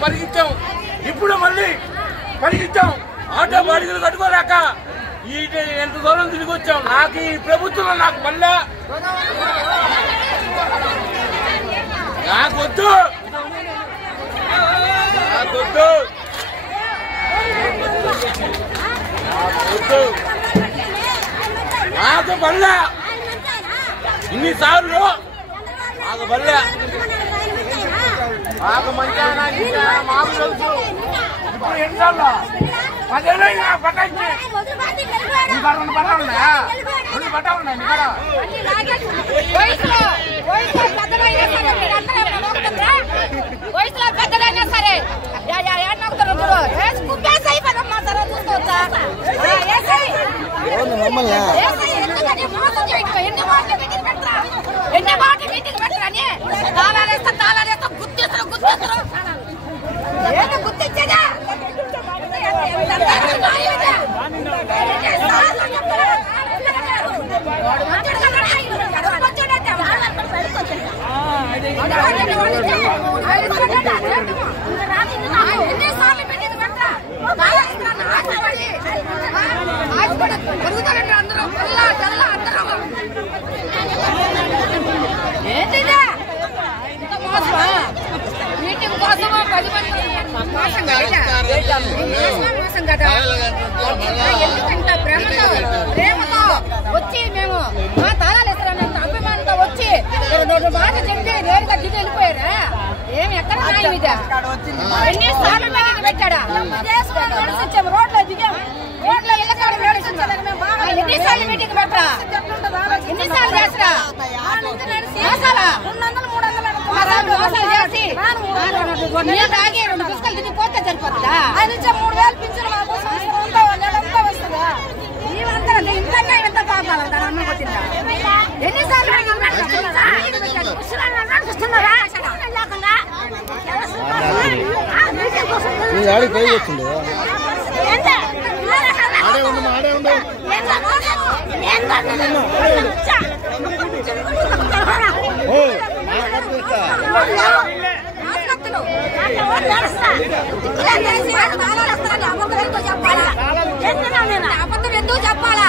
పరిగెత్తాం ఇప్పుడు మళ్ళీ పరిగెత్తాం ఆటో బాడిగలు కట్టుకోలేక ఎంత దూరం తిరిగి వచ్చాం. నాకు ఈ ప్రభుత్వం నాకు మళ్ళా నాకొద్దు నాకు మళ్ళా ఇన్నిసార్లు నాకు మళ్ళా మాకు మంచిగా మాకు తెలుసు. ఇప్పుడు ఎన్నిసార్లు 10 ఏళ్ళు పట్టాయించి రెండు పట్టాలు ఉన్నాయా? 2 పట్టాలు ఉన్నాయి మీ కదా. వయసులో పెద్దదైనా సరే ఎన్ని మాటలు మీటింగ్ పెట్టరని తాళాలేస్తా గుర్తిస్తారు ఏంటో గుర్తించేదా ఏంటిదా ఇంత మోసమా? మీటింగ్ కోసమా 10 మంది మోసం కదా. ఎందుకంటే ప్రేమతో వచ్చి మేము మా తాళాలు ఇస్తారన్నంత అభిమానంతో వచ్చి 2 మాటలు చెప్తే నేరుగా దిగి వెళ్ళిపోయారా? ఏమి ఎక్కడ న్యాయం ఇదా? ఎన్నిసార్లు మీటింగ్ పెట్టాడా? రోడ్లో దిగాం, రోడ్లో ఇళ్ళకాడ ఎన్నిసార్లు మీటింగ్ పెట్టరా? ఎన్నిసార్లు చేసరా? మోసాలు చేసి నీళ్ళు తాగి 2 పుస్తకాలు తిని పోతే సరిపోతుందా? 3000 పింఛన్ వస్తుందా? ఇంత బాగా అమ్మ వచ్చిందా? ఎన్నిసార్లు అబద్ధం ఎందుకు చెప్పాలా?